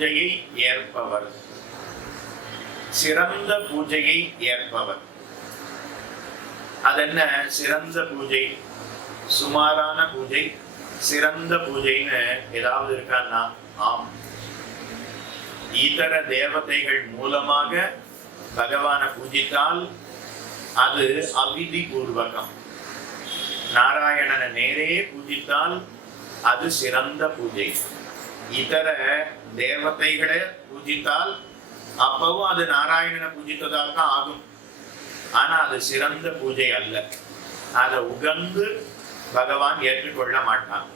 பூஜையை ஏற்பவர். சிறந்த பூஜையை ஏற்பவர். அது என்ன சிறந்த பூஜை. சுமாரான பூஜை. சிறந்த பூஜைன்னு ஏதாவது இருக்கான்னா ஆம். இதர தேவதைகள் மூலமாக பகவானை பூஜித்தால் அது அவிதி பூர்வகம் நாராயணனை நேரே பூஜித்தால் அது சிறந்த பூஜை. இதர தேவதைகளை பூஜித்தால் அப்பவும் அது நாராயணனை பூஜித்ததாக தான் ஆகும். ஆனால் அது சிறந்த பூஜை அல்ல. அதை உகந்து பகவான் ஏற்றுக்கொள்ள மாட்டான்.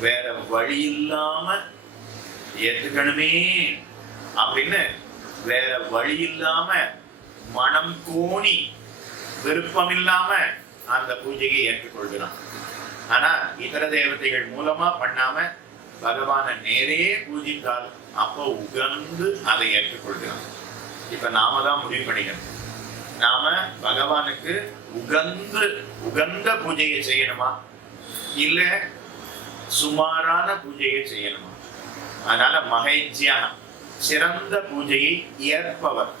வேற வழி இல்லாம ஏற்றுக்கணுமே அப்படின்னு வேற வழி இல்லாம மனம் கோணி விருப்பம் இல்லாம அந்த பூஜையை ஏற்றுக்கொள்கிறான். ஆனா இதர தேவதைகள் மூலமா பண்ணாம பகவானை நேரே பூஜித்தால் அப்போ உகந்து அதை ஏற்றுக்கொள்கிறோம் இப்ப நாம தான் முடிவு பண்ணிக்கணும். நாம பகவானுக்கு உகந்து உகந்த பூஜையை செய்யணுமா? இல்ல சுமாரான பூஜையை செய்யணுமா? அதனால மகைஜியான சிறந்த பூஜையை ஏற்பவர்.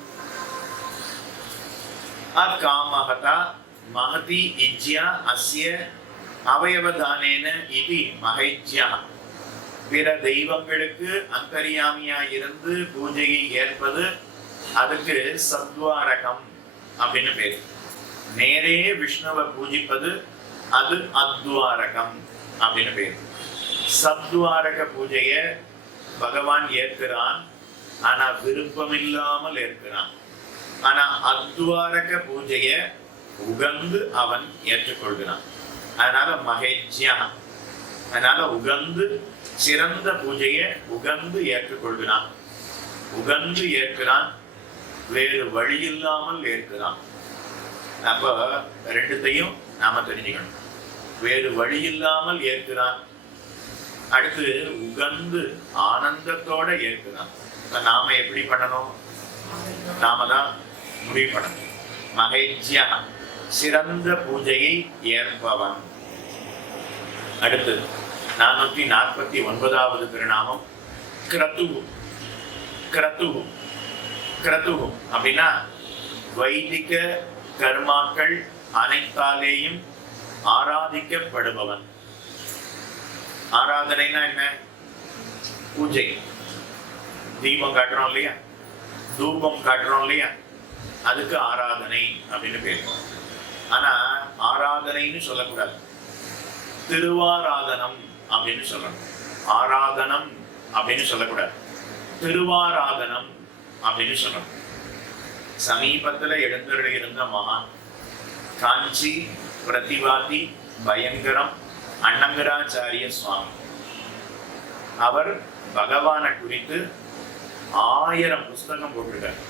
அக்காமகதா மகதி இஜ்யா அஸ்ய அவயவதானேன இது மகைஜ்யா பிற தெய்வங்களுக்கு அந்தரியாமியா இருந்து பூஜையை ஏற்பது அதுக்கு சத்வாரகம் அப்படின்னு பேரு. நேரே விஷ்ணுவை பூஜிப்பது அது அத்வாரகம் அப்படின்னு பேரு. சத்வாரக பூஜைய பகவான் ஏற்கிறான் ஆனா விருப்பம் இல்லாமல் ஏற்கிறான். ஆனா அத்வாரக பூஜைய உகந்து அவன் ஏற்றுக்கொள்கிறான். அதனால மகேஜ்யா. அதனால உகந்து சிறந்த பூஜையை உகந்து ஏற்றுக்கொள்கிறான். உகந்து ஏற்கிறான் வேறு வழி இல்லாமல் ஏற்கிறான். அப்ப ரெண்டுத்தையும் நாம தெரிஞ்சுக்கணும். வேறு வழி இல்லாமல் ஏற்கிறான். அடுத்து உகந்து ஆனந்தத்தோட ஏற்கிறான். இப்ப நாம எப்படி பண்ணணும்? நாம தான் முடிவு பண்ணணும். மகேஜ்யா சிறந்த பூஜையை ஏற்பவன். அடுத்து நானூத்தி நாற்பத்தி ஒன்பதாவது திருநாமம். கிரது கிரது கிரது அப்படின்னா வைதிக கர்மாக்கள் அனைத்தாலேயும் ஆராதிக்கப்படுபவன். ஆராதனைனா என்ன? பூஜை. தீபம் காட்டுறோம் இல்லையா? தூபம் காட்டுறோம் இல்லையா? அதுக்கு ஆராதனை அப்படின்னு பேசுவோம் ஆனா ஆராதனைன்னு சொல்லக்கூடாது. திருவாராதனம். அப்படின்னு சொல்லணும் ஆராதனம் அப்படின்னு சொல்லக்கூடாது. திருவாராதனம் அப்படின்னு சொல்லணும் சமீபத்துல எழுந்தருளி இருந்த மகான் காஞ்சி பிரதிவாதி பயங்கரம் அண்ணங்கராச்சாரிய சுவாமி. அவர் பகவானை குறித்து ஆயிரம் புஸ்தகம் போட்டிருக்கார்.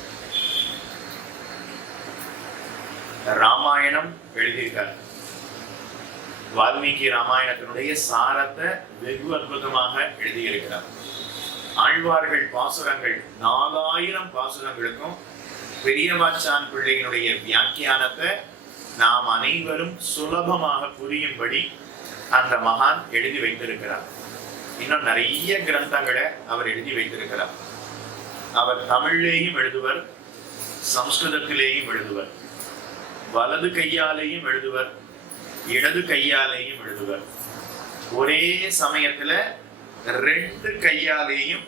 ராமாயணம் எழுதியிருக்கார். வால்மீகி ராமாயணத்தினுடைய சாரத்தை வெகு அற்புதமாக எழுதியிருக்கிறார். ஆழ்வார்கள் பாசுரங்கள் நாலாயிரம் பாசுரங்களுக்கும் பெரியவாச்சான் பிள்ளையினுடைய வியாக்கியானத்தை நாம் அனைவரும் சுலபமாக புரியும்படி அந்த மகான் எழுதி வைத்திருக்கிறார். இன்னும் நிறைய கிரந்தங்களை அவர் எழுதி வைத்திருக்கிறார். அவர் தமிழ்லேயும் எழுதுவர் சம்ஸ்கிருதத்திலேயும் எழுதுவர் வலது கையாலேயும் எழுதுவர் இடது கையாலேயும் எழுதுவர். ஒரே சமயத்துல ரெண்டு கையாலேயும்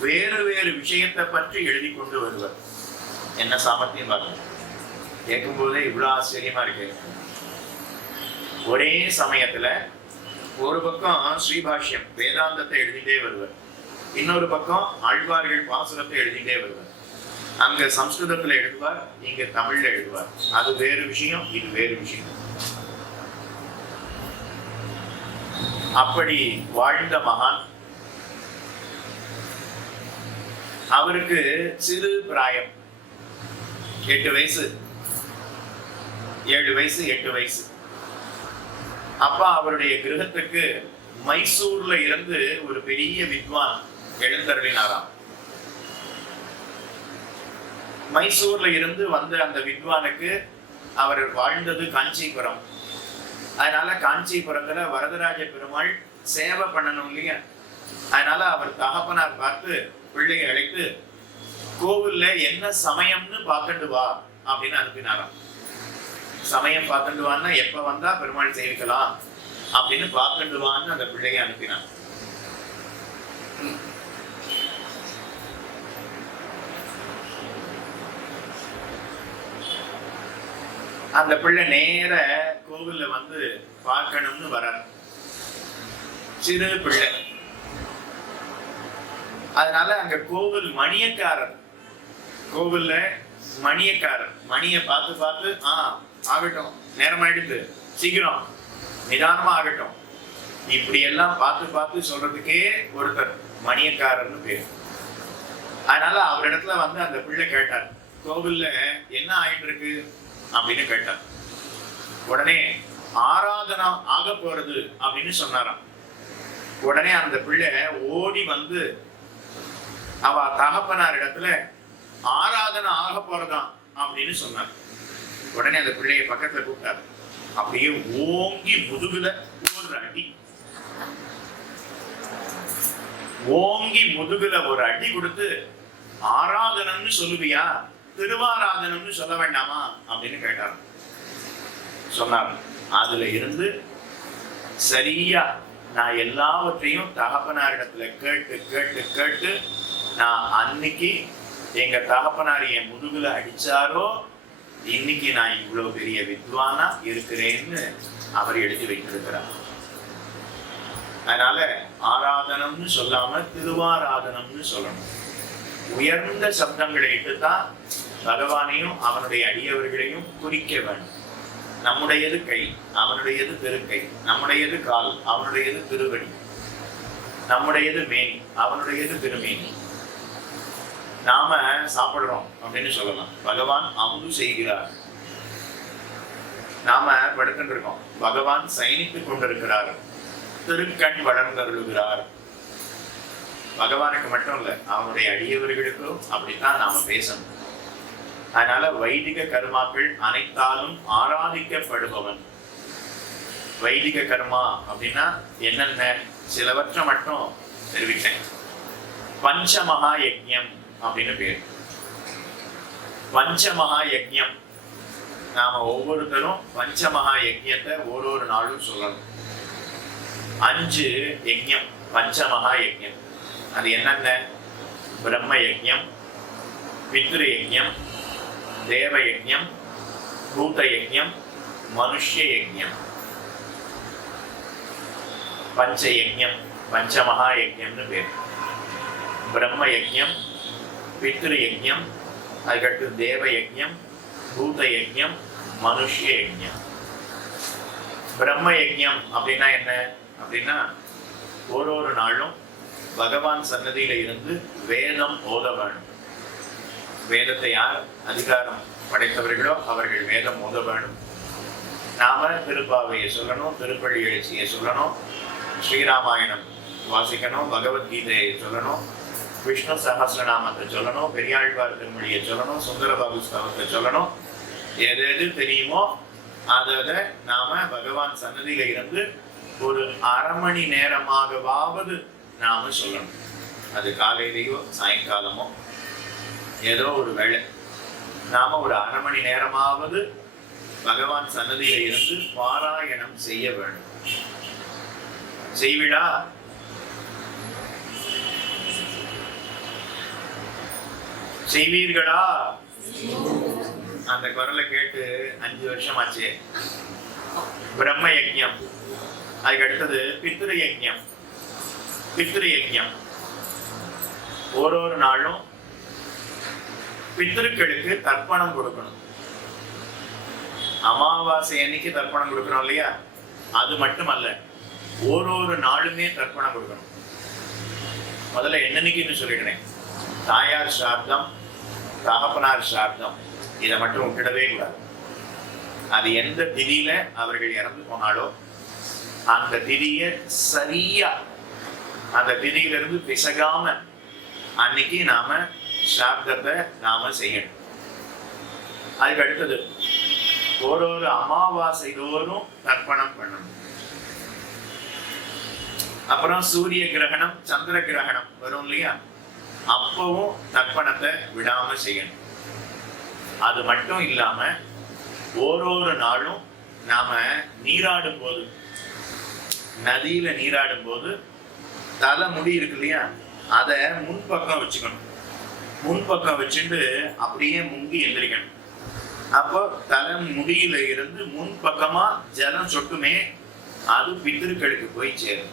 வேறு வேறு விஷயத்தை பற்றி எழுதி கொண்டு வருவர். என்ன சாமர்த்தியம் பார்க்கணும் கேட்கும் போதே இவ்வளவு ஆச்சரியமா இருக்கு. ஒரே சமயத்துல ஒரு பக்கம் ஸ்ரீபாஷ்யம் வேதாந்தத்தை எழுதிட்டே வருவர். இன்னொரு பக்கம் ஆழ்வார்கள் பாசுரத்தை எழுதிட்டே வருவர். அங்க சம்ஸ்கிருதத்துல எழுதுவார் இங்க தமிழ்ல எழுதுவார். அது வேறு விஷயம் இது வேறு விஷயம். அப்படி வாழ்ந்த மகான். அவருக்கு சிறு பிராயம். எட்டு வயசு. ஏழு வயசு எட்டு வயசு. அப்பா அவருடைய கிரகத்துக்கு மைசூர்ல இருந்து ஒரு பெரிய வித்வான் எழுந்தருளினாராம். மைசூர்ல இருந்து வந்த அந்த வித்வானுக்கு அவர் வாழ்ந்தது காஞ்சிபுரம். அதனால காஞ்சிபுரத்துல வரதராஜ பெருமாள் சேவை பண்ணணும் இல்லையா? அதனால அவர் தகப்பனார் பார்த்து பிள்ளையை அழைத்து கோவில்ல என்ன சமயம்னு பார்க்கண்டு வா அப்படின்னு அனுப்பினாராம். சமயம் பார்க்கண்டு வான்னா எப்ப வந்தா பெருமாள் சேவிக்கலாம் அப்படின்னு பார்க்கண்டு வான்னு அந்த பிள்ளையை அனுப்பினான் அந்த பிள்ளை நேர கோவில்ல வந்து பார்க்கணும்னு வரார் சிறு பிள்ளை. அதனால அங்க கோவில் மணியக்காரர். கோவில்ல மணியக்காரர். மணியை பார்த்து பார்த்து ஆ ஆகட்டும். நேரம் ஆயிடுது. சீக்கிரம். நிதானமா ஆகட்டும். இப்படி எல்லாம் பார்த்து பார்த்து சொல்றதுக்கே ஒருத்தர் மணியக்காரர்னு பேர். அதனால அவரிடத்துல வந்து அந்த பிள்ளை கேட்டார். கோவில்ல என்ன ஆயிட்டு இருக்கு? அப்படின்னு கேட்டார். உடனே ஆராதனா ஆக போறது அப்படின்னு சொன்னாராம். உடனே அந்த பிள்ளை ஓடி வந்து அவ தகப்பனார் இடத்துல ஆராதனை ஆக போறதாம் அப்படின்னு சொன்னார். உடனே அந்த பிள்ளைய பக்கத்துல கூப்பிட்டாரு. அப்படியே ஓங்கி முதுகுல ஒரு அடி. ஓங்கி முதுகுல ஒரு அடி கொடுத்து ஆராதனம்னு சொல்லுவியா? திருவாராதனம்னு சொல்ல வேண்டாமா? அப்படின்னு கேட்டார் சொன்னார். அதுல இருந்து சரியா நான் எல்லாவற்றையும் தகப்பனாரிடத்துல கேட்டு கேட்டு கேட்டு நான் அன்னைக்கு எங்க தகப்பனார் என் முதுகுல அடிச்சாரோ இன்னைக்கு நான் இவ்வளவு பெரிய வித்வானா இருக்கிறேன்னு அவர் எடுத்து வைத்திருக்கிறார். அதனால ஆராதனம்னு சொல்லாம திருவாராதனம்னு சொல்லணும். உயர்ந்த சப்தங்களை இட்டுதான் பகவானையும் அவனுடைய அடியவர்களையும் குறிக்க வேண்டும். நம்முடையது கை அவனுடையது பெருக்கை நம்முடையது கால் அவனுடையது திருவடி. நம்முடையது மேனி அவனுடையது பெருமேனி நாம சாப்பிடுறோம் அப்படின்னு சொல்லலாம். பகவான் அமுது செய்கிறார். நாம படுத்துருக்கோம் பகவான் சைனித்துக் கொண்டிருக்கிறார். திருக்கண் வளர்ந்தருளுகிறார் பகவானுக்கு மட்டும் இல்ல அவனுடைய அடியவர்களுக்கும் அப்படித்தான் நாம பேசணும். அதனால வைதிக கர்மாக்கள் அனைத்தாலும் ஆராதிக்கப்படுபவன். வைதிக கர்மா அப்படின்னா என்னென்ன? சிலவற்றை மட்டும் தெரிவித்தேன் பஞ்சமகா யஜ்யம் அப்படின்னு பேர். பஞ்சமகா யஜ்யம் நாம ஒவ்வொருத்தரும் பஞ்சமகா யஜ்யத்தை ஒரு ஒரு நாளும் சொல்லணும். அஞ்சு யஜ்யம் பஞ்சமகா யஜ்யம் அது என்னென்ன? பிரம்ம யஜ்யம் பித்ரு யஜ்யம் தேவ யஜ்யம் பூத யஜ்யம் மனுஷ்ய யஜ்யம் பஞ்ச யஜ்யம் பஞ்சமகா யஜ்யம்னு பேர். பிரம்ம யஜ்யம் பித்ரு யஜ்யம் அதுக்கடுத்து தேவ யஜ்யம் பூத யஜ்யம் மனுஷ்ய யஜ்யம் பிரம்ம யஜ்யம் அப்படின்னா என்ன? அப்படின்னா ஒரு ஒரு நாளும் பகவான் சன்னதியில் இருந்து வேதம் ஓத வேணும் வேதத்தை யார் அதிகாரம் படைத்தவர்களோ அவர்கள் வேதம் ஓத வேணும் நாம திருப்பாவையை சொல்லணும் திருப்பள்ளி எழுச்சியை சொல்லணும் ஸ்ரீராமாயணம் வாசிக்கணும் பகவத்கீதையை சொல்லணும் விஷ்ணு சஹஸ்ரநாமத்தை சொல்லணும் பெரியாழ்வார் திருமொழியை சொல்லணும் சுந்தரபாபு ஸ்தவத்தை சொல்லணும். எது எது தெரியுமோ அதை அதை நாம பகவான் சன்னதியில இருந்து ஒரு அரை மணி நேரமாகவாவது நாம சொல்லணும். அது காலையிலேயோ சாயங்காலமோ ஏதோ ஒரு வேலை நாம ஒரு அரை மணி நேரமாவது பகவான் சன்னதியில இருந்து பாராயணம் செய்ய வேண்டும். செய்விடா. செய்வீர்களா? அந்த குரலை கேட்டு அஞ்சு வருஷம் ஆச்சு பிரம்ம யஜ்யம். அதுக்கு அடுத்தது பித்ரு யஜ்யம். பித்ரு யஜ்யம். ஒரு ஒரு நாளும் பித்திருக்களுக்கு தர்ப்பணம் கொடுக்கணும். அமாவாசை அன்னைக்கு தர்ப்பணம் கொடுக்கணும் இல்லையா? அது மட்டுமல்ல ஒரு ஒரு நாளுமே தர்ப்பணம் கொடுக்கணும். முதல்ல என்னன்னைக்குன்னு சொல்லிடுறேன். தாயார் சார்த்தம் தகப்பனார் சார்த்தம் இதை மட்டும் விட்டுடவே கூடாது. அது எந்த திதியில அவர்கள் இறந்து போனாலோ அந்த திதியை சரியா அந்த திதியிலிருந்து பிசகாம அன்னைக்கு நாம சாப்தத்தை நாம செய்யணும். அதுக்கு அடுத்தது ஒரு ஒரு அமாவாசை தோறும் தர்ப்பணம் பண்ணணும். அப்புறம் சூரிய கிரகணம் சந்திர கிரகணம் வரும் இல்லையா? அப்பவும் தர்ப்பணத்தை விடாம செய்யணும். அது மட்டும் இல்லாம ஓரொரு நாளும் நாம நீராடும் போது நதியில நீராடும் போது தலை முடி இருக்கு இல்லையா? அதை முன்பக்கம் வச்சுக்கணும். முன்பக்கம் வச்சுட்டு அப்படியே முங்கி எந்திரிக்கணும். அப்போ தலை முடியில இருந்து முன்பக்கமா ஜலம் சொட்டுமே அது பித்திருக்களுக்கு போய் சேரும்.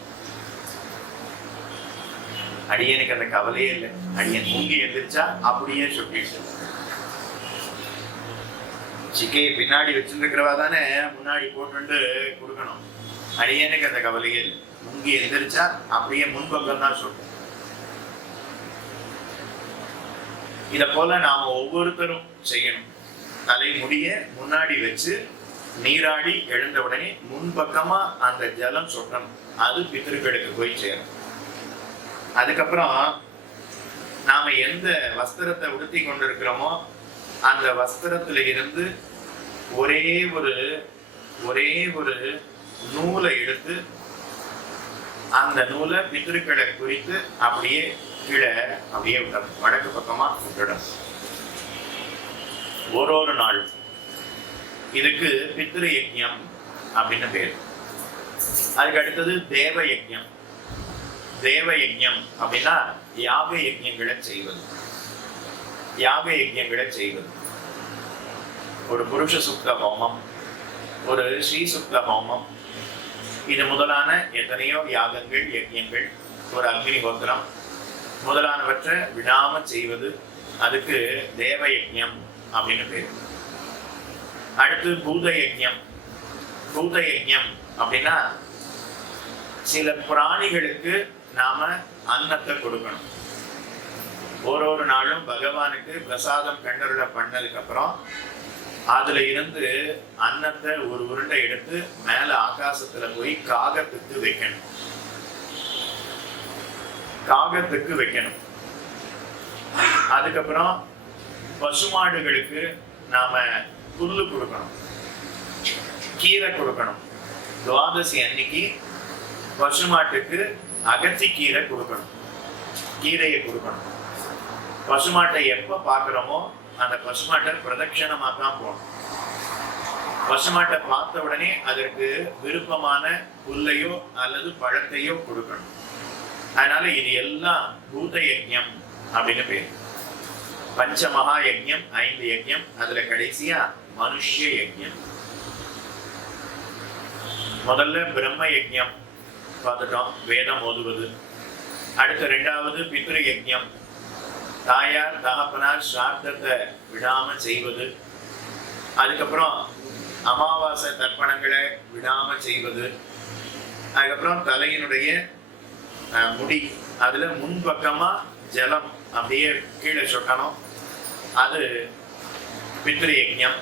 அடியனுக்கு அந்த கவலையே இல்லை. அடியன் முங்கி எந்திரிச்சா அப்படியே சொட்டிட்டு சிக்கையை பின்னாடி வச்சிருக்கிறவா தானே முன்னாடி போட்டு கொடுக்கணும். அடியனுக்கு அந்த கவலையே இல்லை. முங்கி எந்திரிச்சா அப்படியே முன்பக்கம் தான் சொட்டும். இதை போல நாம ஒவ்வொருத்தரும் செய்யணும். தலைமுடிய முன்னாடி வச்சு நீராடி எழுந்த உடனே முன்பக்கமா அந்த ஜலம் சொட்டணும். அது பித்திருக்களுக்கு போய் சேரும். அதுக்கப்புறம் நாம எந்த வஸ்திரத்தை உடுத்தி கொண்டிருக்கிறோமோ அந்த வஸ்திரத்துல இருந்து ஒரே ஒரு ஒரே ஒரு நூலை எடுத்து அந்த நூலை பித்திருக்களை குறித்து அப்படியே கீழே அப்படியே வடக்கு பக்கமா விட்டுடும் ஒரு ஒரு நாள். இதுக்கு பித்ரு யஜ்யம் அப்படின்னு பேர். அதுக்கு அடுத்தது தேவ யஜ்யம். தேவ யஜ்யம் அப்படின்னா யாக யஜ்யங்களை செய்வது. யாக யஜ்யங்களை செய்வது. ஒரு புருஷ சுத்த ஹோமம் ஒரு ஸ்ரீ சுத்த ஹோமம். இது முதலான எத்தனையோ யாகங்கள் யஜ்யங்கள். ஒரு அக்னிஹோத்திரம் முதலானவற்றை விடாம செய்வது அதுக்கு தேவ யஜ்யம் அப்படின்னு பேர். அடுத்து பூத யஜ்யம் பூத யஜ்யம் அப்படின்னா சில பிராணிகளுக்கு நாம அன்னத்தை கொடுக்கணும். ஒரு ஒரு நாளும் பகவானுக்கு பிரசாதம் கண்டருள பண்ணதுக்கு அப்புறம் அதுல இருந்து அன்னத்தை ஒரு உருண்டை எடுத்து மேல ஆகாசத்துல போய் காகத்துக்கு வைக்கணும். காகத்துக்கு வைக்கணும். அதுக்கப்புறம் பசுமாடுகளுக்கு நாம புல்லு கொடுக்கணும். கீரை கொடுக்கணும். துவாதசி அன்னைக்கு பசுமாட்டுக்கு அகத்தி கீரை கொடுக்கணும். கீரையை கொடுக்கணும். பசுமாட்டை எப்ப பார்க்குறோமோ அந்த பசுமாட்டை பிரதட்சணமா தான் போகணும். பசுமாட்டை பார்த்த உடனே அதற்கு விருப்பமான புல்லையோ அல்லது பழத்தையோ கொடுக்கணும். அதனால இது எல்லாம் பூத யஜ்யம் அப்படின்னு பேர். பஞ்ச மகா யஜ்யம் ஐந்து யஜ்யம் அதுல கடைசியா மனுஷ யஜ்யம். முதல்ல பிரம்ம யஜ்யம் பார்த்துட்டோம் வேதம் ஓதுவது. அடுத்து ரெண்டாவது பித்ரு யஜ்யம். தாயார் தகப்பனார் சார்த்தத்தை விடாம செய்வது. அதுக்கப்புறம் அமாவாசை தர்ப்பணங்களை விடாம செய்வது. அதுக்கப்புறம் தலையினுடைய முடி. அதுல முன்பக்கமா ஜலம் அப்படியே கீழே சொட்டணும் அது பித்ரு யஜ்யம்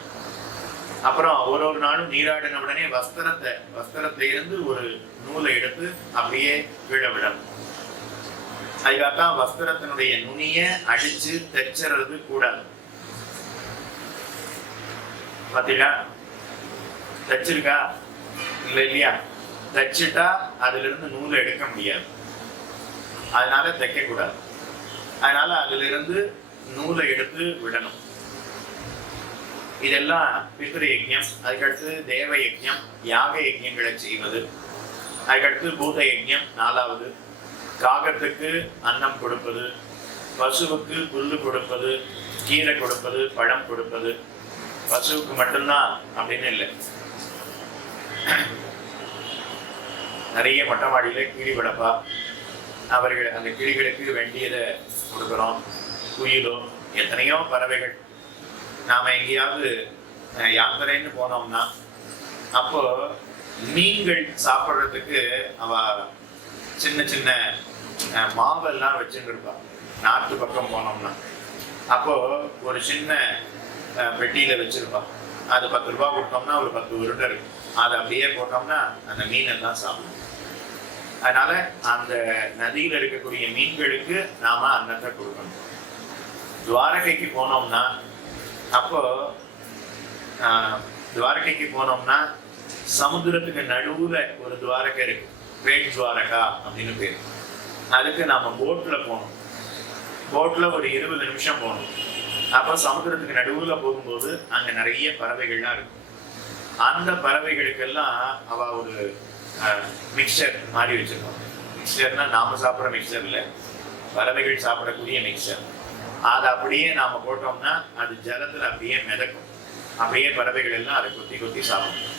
அப்புறம் ஒரு ஒரு நாளும் நீராடின உடனே வஸ்திரத்தை வஸ்திரத்தை இருந்து ஒரு நூலை எடுத்து அப்படியே கீழே விடணும். அதுக்காகத்தான் வஸ்திரத்தினுடைய நுனிய அடிச்சு தைச்சறது கூடாது. பாத்தீங்களா? தைச்சிருக்கா? இல்ல இல்லையா? தைச்சிட்டா அதுல இருந்து நூலை எடுக்க முடியாது. அதனால தைக்க கூடாது அதனால அதுல இருந்து நூலை எடுத்து விடணும். இதெல்லாம் பித்ரு யஜ்யம் அதுக்கடுத்து தேவ யஜ்யம் யாக யஜ்யங்களை செய்வது அதுக்கடுத்து பூத யஜ்யம் நாலாவது. காகத்துக்கு அன்னம் கொடுப்பது பசுவுக்கு புல்லு கொடுப்பது கீரை கொடுப்பது பழம் கொடுப்பது. பசுவுக்கு மட்டும்தான் அப்படின்னு இல்லை. நிறைய மொட்டை மாடியில் கீரி வளர்ப்பா அவர்கள் அந்த கிளிகளுக்கு வேண்டியதை கொடுக்குறோம். குயிலோ எத்தனையோ பறவைகள். நாம் எங்கேயாவது யாத்திரைன்னு போனோம்னா அப்போ மீன்கள் சாப்பிட்றதுக்கு அவ சின்ன சின்ன மாவெல்லாம் வச்சுட்டு நாட்டு பக்கம் போனோம்னா. அப்போ ஒரு சின்ன பெட்டியில வச்சிருப்பா. அது பத்து ரூபா கொடுத்தோம்னா ஒரு பத்து உருண்டை இருக்கும். அதை அப்படியே போட்டோம்னா அந்த மீன் எல்லாம் சாப்பிடும். அதனால அந்த நதியில் இருக்கக்கூடிய மீன்களுக்கு நாம அன்னத்தை கொடுக்கணும். துவாரகைக்கு போனோம்னா அப்போ ஆஹ், துவாரகைக்கு போனோம்னா சமுத்திரத்துக்கு நடுவுல ஒரு துவாரகை இருக்கு. கிரேட் துவாரகா அப்படின்னு பேர். அதுக்கு நாம போட்ல போகணும். போட்ல ஒரு இருபது நிமிஷம் போகணும். அப்போ சமுத்திரத்துக்கு நடுவுல போகும்போது அங்க நிறைய பறவைகள்லாம் இருக்கும். அந்த பறவைகளுக்கெல்லாம் அவ ஒரு மிக்சர் மாறி வச்சிருக்கோம். மிக்சர்னா நாம சாப்பிட்ற மிக்சர் இல்லை. பறவைகள் சாப்பிடக்கூடிய மிக்சர் அதை அப்படியே நாம போட்டோம்னா அது ஜலத்தில் அப்படியே மிதக்கும். அப்படியே பறவைகள் எல்லாம் அதை கொத்தி கொத்தி சாப்பிடும்.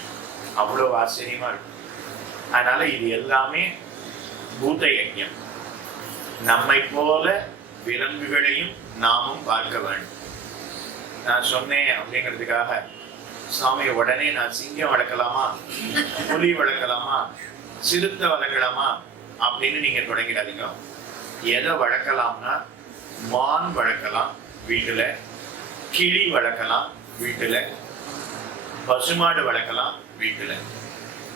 அவ்வளோ ஆச்சரியமா இருக்கும். அதனால இது எல்லாமே பூத யஜ்யம். நம்மை போல விலங்குகளையும் நாமும் பார்க்க வேண்டும். நான் சொன்னேன் அப்படிங்கிறதுக்காக சுவாமி உடனே நான் சிங்கம் வளர்க்கலாமா? புலி வளர்க்கலாமா? சிறுத்தை வளர்க்கலாமா? அப்படின்னு நீங்க தொடங்கிடாதீங்க. எதை வளர்க்கலாம்னா மான் வளர்க்கலாம் வீட்டுல கிளி வளர்க்கலாம் வீட்டுல பசுமாடு வளர்க்கலாம் வீட்டுல.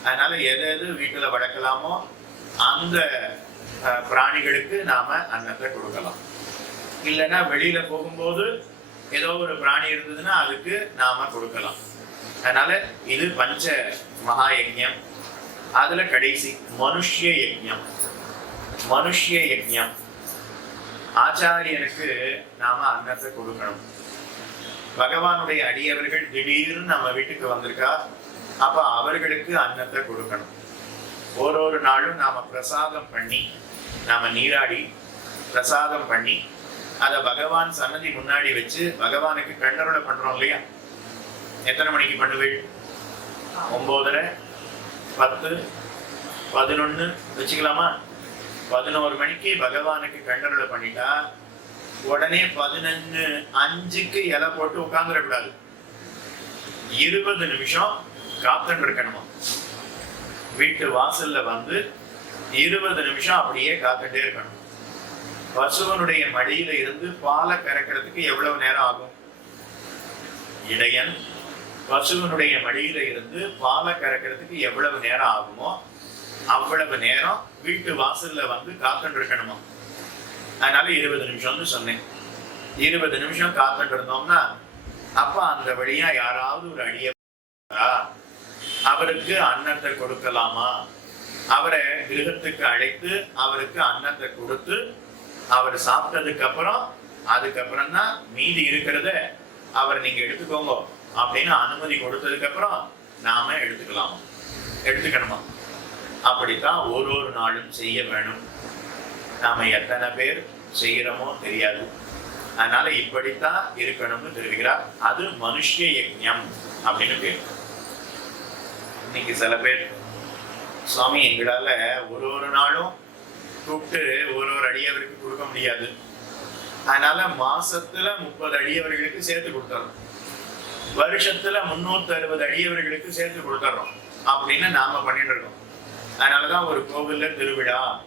அதனால எது எது வீட்டுல வளர்க்கலாமோ அந்த பிராணிகளுக்கு நாம அன்னத்தை கொடுக்கலாம். இல்லைன்னா வெளியில போகும்போது ஏதோ ஒரு பிராணி இருந்ததுன்னா அதுக்கு நாம கொடுக்கலாம். அதனால இது பஞ்ச மகா யஜ்யம். அதுல கடைசி மனுஷ்ய யஜ்யம். மனுஷ்ய யஜ்யம். ஆச்சாரியனுக்கு நாம அன்னத்தை கொடுக்கணும். பகவானுடைய அடியவர்கள் திடீர்னு நம்ம வீட்டுக்கு வந்திருக்கா? அப்ப அவர்களுக்கு அன்னத்தை கொடுக்கணும். ஒரு ஒரு நாளும் நாம பிரசாதம் பண்ணி நாம நீராடி பிரசாதம் பண்ணி அத பகவான் சன்னதி முன்னாடி வச்சு பகவானுக்கு கண்ணருளை பண்றோம் இல்லையா? எத்தனை மணிக்கு பண்ணுவீள் ஒம்போதரை பத்து பதினொன்று வச்சுக்கலாமா? பதினோரு மணிக்கு பகவானுக்கு கண்ணருளை பண்ணிட்டா உடனே பதினொன்று அஞ்சுக்கு இலை போட்டு உட்காந்துடக்கூடாது இருபது நிமிஷம் காத்துட்டு இருக்கணுமா? வீட்டு வாசல்ல வந்து இருபது நிமிஷம் அப்படியே காத்துட்டே இருக்கணும். பசுவனுடைய மடியில இருந்து பாலை கறக்கிறதுக்கு எவ்வளவு நேரம் ஆகும்? இடையன் பசுவனுடைய மடியில இருந்து பாலை கறக்கிறதுக்கு எவ்வளவு நேரம் ஆகுமோ அவ்வளவு நேரம் வீட்டு வாசல்ல வந்து காத்துட்டு இருக்கணுமா அதனால இருபது நிமிஷம்னு சொன்னேன். இருபது நிமிஷம் காத்துட்டு இருந்தோம்னா அப்ப அந்த வழியா யாராவது ஒரு அடிய அவருக்கு அன்னத்தை கொடுக்கலாமா? அவரை கிரகத்துக்கு அழைத்து அவருக்கு அன்னத்தை கொடுத்து அவர் சாப்பிட்டதுக்கு அப்புறம் அதுக்கப்புறம் தான் மீதி இருக்கிறத அவர் நீங்க எடுத்துக்கோங்க. அப்படின்னு அனுமதி கொடுத்ததுக்கு அப்புறம் நாம எடுத்துக்கலாம். எடுத்துக்கணுமா? அப்படித்தான் ஒரு ஒரு நாளும் செய்ய வேணும். நாம எத்தனை பேர் செய்யறோமோ தெரியாது. அதனால இப்படித்தான் இருக்கணும்னு தெரிவிக்கிறார். அது மனுஷ யஜ்யம் அப்படின்னு பேர். இன்னைக்கு சில பேர் சுவாமி எங்களால ஒரு ஒரு நாளும் கூப்பிட்டு ஒரு ஒரு அடியவருக்கு கொடுக்க முடியாது. அதனால மாசத்துல முப்பது அடியவர்களுக்கு சேர்த்து கொடுத்துறோம். வருஷத்துல முன்னூத்தி அறுபது அடியவர்களுக்கு சேர்த்து கொடுத்துறோம். அப்படின்னு நாம பண்ணிட்டு இருக்கோம். அதனாலதான் ஒரு கோவில்ல திருவிழா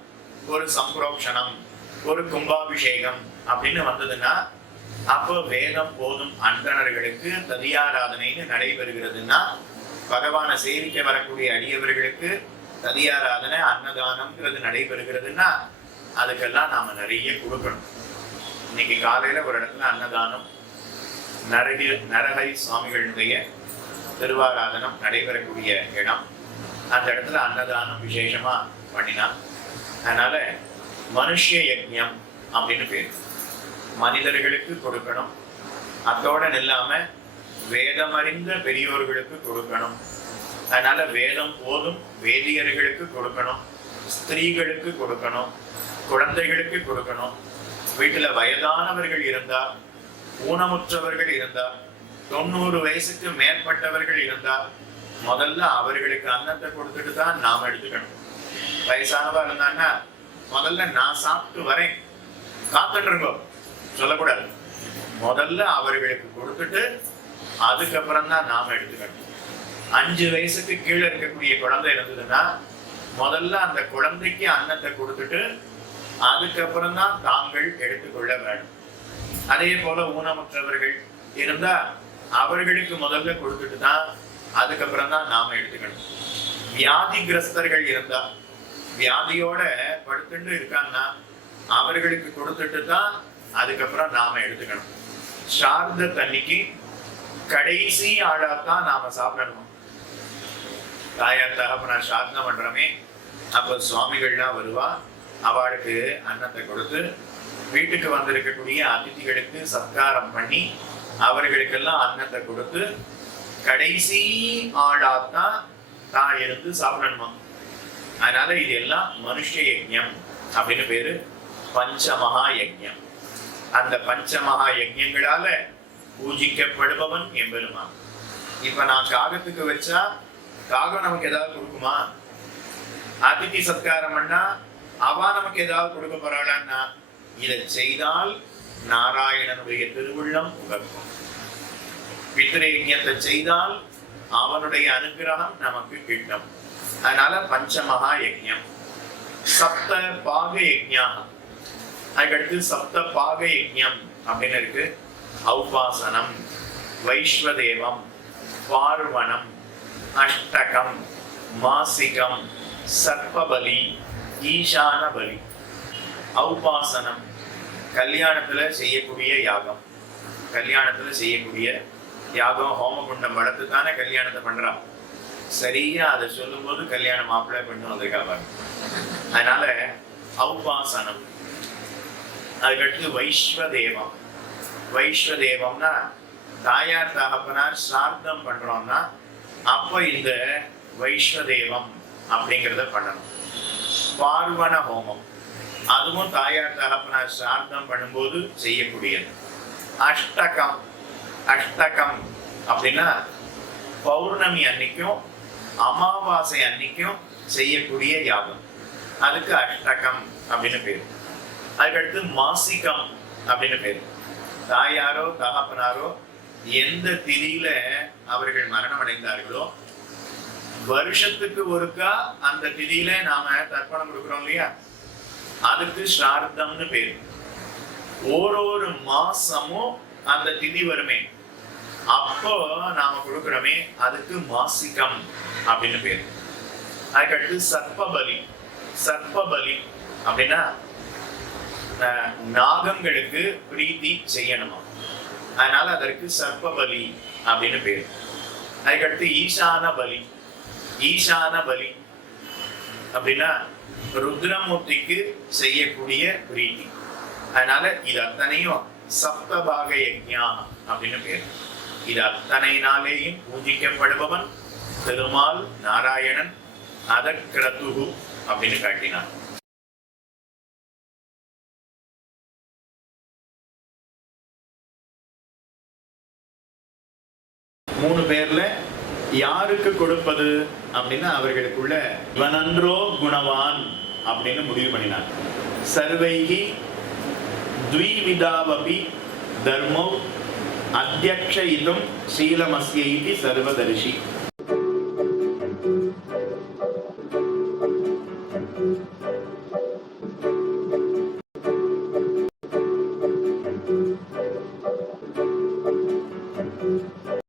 ஒரு சம்பரோக்ஷணம் ஒரு கும்பாபிஷேகம் அப்படின்னு வந்ததுன்னா அப்போ வேதம் போதும் அந்தணர்களுக்கு ததியாராதனைன்னு நடைபெறுகிறதுன்னா பகவானை சேவிக்க வரக்கூடிய அடியவர்களுக்கு ததியாராதனை அன்னதானம்ங்கிறது நடைபெறுகிறதுன்னா அதுக்கெல்லாம் நாம நிறைய கொடுக்கணும். இன்னைக்கு காலையில ஒரு இடத்துல அன்னதானம் நரகி நரகை சுவாமிகளுடைய திருவாராதனம் நடைபெறக்கூடிய இடம். அந்த இடத்துல அன்னதானம் விசேஷமா பண்ணினான் அதனால மனுஷ யஜ்யம் அப்படின்னு பேர். மனிதர்களுக்கு கொடுக்கணும். அத்தோட நில்லாம வேதமறிந்த பெரியோர்களுக்கு கொடுக்கணும். அதனால வேதம் போதும் வேதியர்களுக்கு கொடுக்கணும். ஸ்திரீகளுக்கு கொடுக்கணும். குழந்தைகளுக்கு கொடுக்கணும். வீட்டில் வயதானவர்கள் இருந்தால் ஊனமுற்றவர்கள் இருந்தா தொண்ணூறு வயசுக்கு மேற்பட்டவர்கள் இருந்தா முதல்ல அவர்களுக்கு அன்னத்தை கொடுத்துட்டு தான் நாம எடுத்துக்கணும். வயசானவா இருந்தாங்கன்னா முதல்ல நான் சாப்பிட்டு வரேன். காத்துட்டுருங்கோ சொல்லக்கூடாது. முதல்ல அவர்களுக்கு கொடுத்துட்டு அதுக்கப்புறம் தான் நாம எடுத்துக்கணும். அஞ்சு வயசுக்கு கீழே இருக்கக்கூடிய குழந்தை இருந்ததுன்னா முதல்ல அந்த குழந்தைக்கு அன்னத்தை கொடுத்துட்டு அதுக்கப்புறம் தான் தாங்கள் எடுத்துக்கொள்ள வேண்டும். அதே போல ஊனமுற்றவர்கள் இருந்தா அவர்களுக்கு முதல்ல கொடுத்துட்டு தான் அதுக்கப்புறம் தான் நாம எடுத்துக்கணும். வியாதிகிரஸ்தர்கள் இருந்தா வியாதியோட படுத்துட்டு இருக்காங்கன்னா அவர்களுக்கு கொடுத்துட்டு தான் அதுக்கப்புறம் நாம எடுத்துக்கணும். சார்ந்த தண்ணிக்கு கடைசி ஆளாத்தான் நாம சாப்பிடணும். தாயார் தகப்பனா சாதனம் பண்றோமே. அப்ப சுவாமிகள்லாம் வருவா அவளுக்கு அன்னத்தை கொடுத்து வீட்டுக்கு வந்திருக்கக்கூடிய அதிதிகளுக்கு சத்காரம் பண்ணி அவர்களுக்கெல்லாம் அன்னத்தை கொடுத்து கடைசி ஆளாத்தான் தான் இருந்து சாப்பிடணுமா? அதனால இது எல்லாம் மனுஷ யஜ்ஞம் அப்படின்னு பேரு. பஞ்சமகா யஜ்ஞம் அந்த பஞ்சமகா யஜ்ஞங்களால பூஜிக்கப்படுபவன் எம்பெருமான். இப்ப நான் காகத்துக்கு வச்சா காகம் நமக்கு ஏதாவது கொடுக்குமா? அதிதி சத்காரம் பண்ணா அவ நமக்கு ஏதாவது கொடுக்க போறாளான்னா இதை செய்தால் நாராயணனுடைய திருவுள்ளம் உகக்கும். யஜ்யத்தை செய்தால் அவனுடைய அனுகிரகம் நமக்கு கிட்டும். அதனால பஞ்சமகா யஜ்யம். சப்த பாக யஜ்ஞாகம் அதுக்கடுத்து சப்த பாக யஜ்யம் அப்படின்னு இருக்கு. ஔபாசனம் வைஸ்வதேவம் பார்வணம் அஷ்டகம் மாசிகம் சர்ப்பபலி ஈசான பலி அவுபாசனம் கல்யாணத்துல செய்யக்கூடிய யாகம். கல்யாணத்துல செய்யக்கூடிய யாகம் ஹோமகுண்டம் வளர்த்து தானே கல்யாணத்தை பண்றான். சரியா அதை சொல்லும்போது கல்யாணம் மாப்பிள்ளை பெண்ணு வந்திருக்காங்க அதனால அவுபாசனம் அதுக்கடுத்து வைஸ்வதேவம் வைஸ்வதேவம்னா தாயார் தகப்பனார் சார்த்தம் பண்றோம்னா அப்ப இந்த வைஸ்வதேவம் அப்படிங்கிறத பண்ணணும். பார்வண ஹோமம். அதுவும் தாயார் தகப்பனார் சார்த்தம் பண்ணும்போது செய்யக்கூடியது. அஷ்டகம் அஷ்டகம் அப்படின்னா பௌர்ணமி அன்னைக்கும் அமாவாசை அன்னைக்கும் செய்யக்கூடிய யாகம். அதுக்கு அஷ்டகம் அப்படின்னு பேர். அதுக்கடுத்து மாசிகம் அப்படின்னு பேர். தாயாரோ தகப்பனாரோ எந்த திதியில அவர்கள் மரணம் அடைந்தார்களோ வருஷத்துக்கு ஒருக்கா அந்த திதியில நாம தர்ப்பணம் கொடுக்குறோம் இல்லையா? அதுக்கு ஸ்ரார்த்தம்னு பேர். ஓரொரு மாசமும் அந்த திதி வருமே. அப்போ நாம கொடுக்குறோமே அதுக்கு மாசிகம் அப்படின்னு பேர். அதுக்கடுத்து சர்ப்பபலி. சர்ப்பபலி அப்படின்னா நாகங்களுக்கு பிரீத்தி செய்யணுமா? அதனால அதற்கு சர்ப்பபலி அப்படின்னு பேர். அதுக்கடுத்து ஈசான பலி ஈசான பலி அப்படின்னா ருத்ரமூர்த்திக்கு செய்யக்கூடிய பிரீத்தி. அதனால இது அத்தனையும் சப்தபாக யஜ்ஞா அப்படின்னு பேர். இது அத்தனையினாலேயும் பூஜிக்கப்படுபவன் பெருமாள் நாராயணன் அதக்கிரதுகு அப்படின்னு காட்டினார். மூணு பேர்ல யாருக்கு கொடுப்பது அப்படின்னா அவர்களுக்குள்ள இவனன்றோ குணவான் அப்படின்னு முடிவு பண்ணினார். சர்வைகி த்விவிதாவபி தர்மோ அத்தியக்ஷயிதும் சீலமஸ்யை சர்வதரிஷி.